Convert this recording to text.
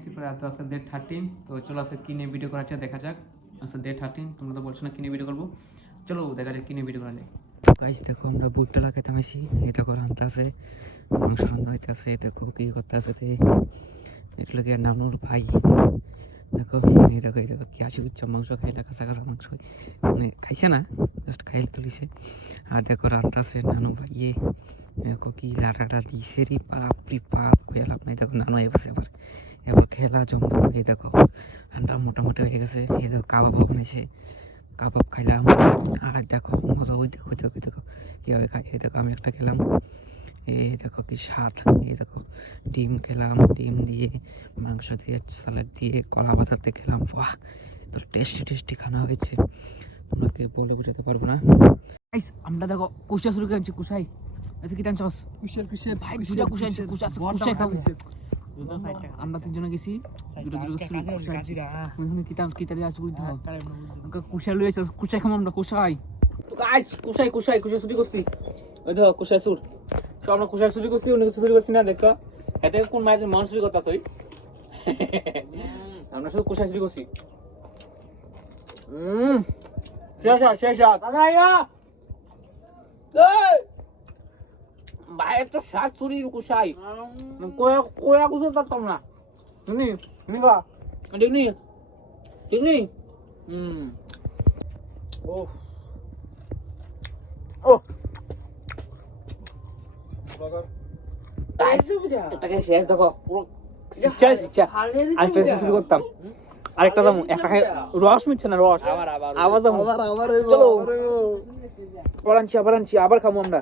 ত্রিপুরা তো আজকে ডেট 13। তো চলো আজকে কি নিয়ে ভিডিও করা হচ্ছে দেখা যাক। আজকে ডেট 13, তোমরা তো বলছো না কি নিয়ে ভিডিও করবো, চলো দেখা যাক কি নিয়ে ভিডিও করা যায়। তো গাইস দেখো আমরা বুটটা লাগাইতে আইছি, এই দেখো রান্তা আছে, মাংস রান্না হইতে আছে, দেখো কি করতে আছে, এটা লাগে নানুর ভাই। দেখো এই দেখো কি আসি উচ্চ মাংস খাইলে কাঁচা কাঁচা মাংস মানে খাইছে না, জাস্ট খাইলে তুলিছে। আর দেখো রান্তা আছে নানু ভাইয়ে, দেখো কি লাটাটা দিছে রে বাপ খেয়াল আপনার। দেখো নানু এসে এবার খেলা জমবো। এই দেখো রান্না মোটামুটি হয়ে গেছে। এই দেখো কাবাব বানাইছে, কাবাব খাইলাম। আর দেখো মজা ওই দেখো কীভাবে খাই। এই দেখো আমি একটা খেলাম, এই দেখো কি স্বাদ। এই দেখো ডিম খেলাম, ডিম দিয়ে মাংস দিয়ে স্যালাড দিয়ে কলা পাতাতে খেলাম। বাহ, তো টেস্টি খানা হয়েছে, তোমাকে বলে বোঝাতে পারবো না। আমরা দেখো কুশা শুরু করেছি। কুশাই আচ্ছা কি টানছস? কুশার ভাই দুটা কুশা আনছে, কুশা খাবো আমরা তিনজনে গেছি। দুটো কিতারি আছে বুঝতে হবে। কুশা লই আছে, কুশা খাবো আমরা। কুশাই তো গাইস কুশাই চুরি করছি। ওই দেখো কুশাই সুর সব আমরা কুশাই চুরি করছি, অন্য কিছু চুরি করছি না। দেখো এতে কোন মায়ের মানুষ চুরি করতেছ? আমরা শুধু কুশাই চুরি করছি। শেষ ভাই তো শাক চুরির কুশাই কোয়া কুশো তারতাম না। ঠিক নেই ও শেষ দেখো পুরো শিচ্ছা আরেকটা শুরু করতাম। আরেকটা যাবো একটা খাই, রস মিটছে না, রস আবার যাবো। চলো আবার আনছি আবার খাবো আমরা।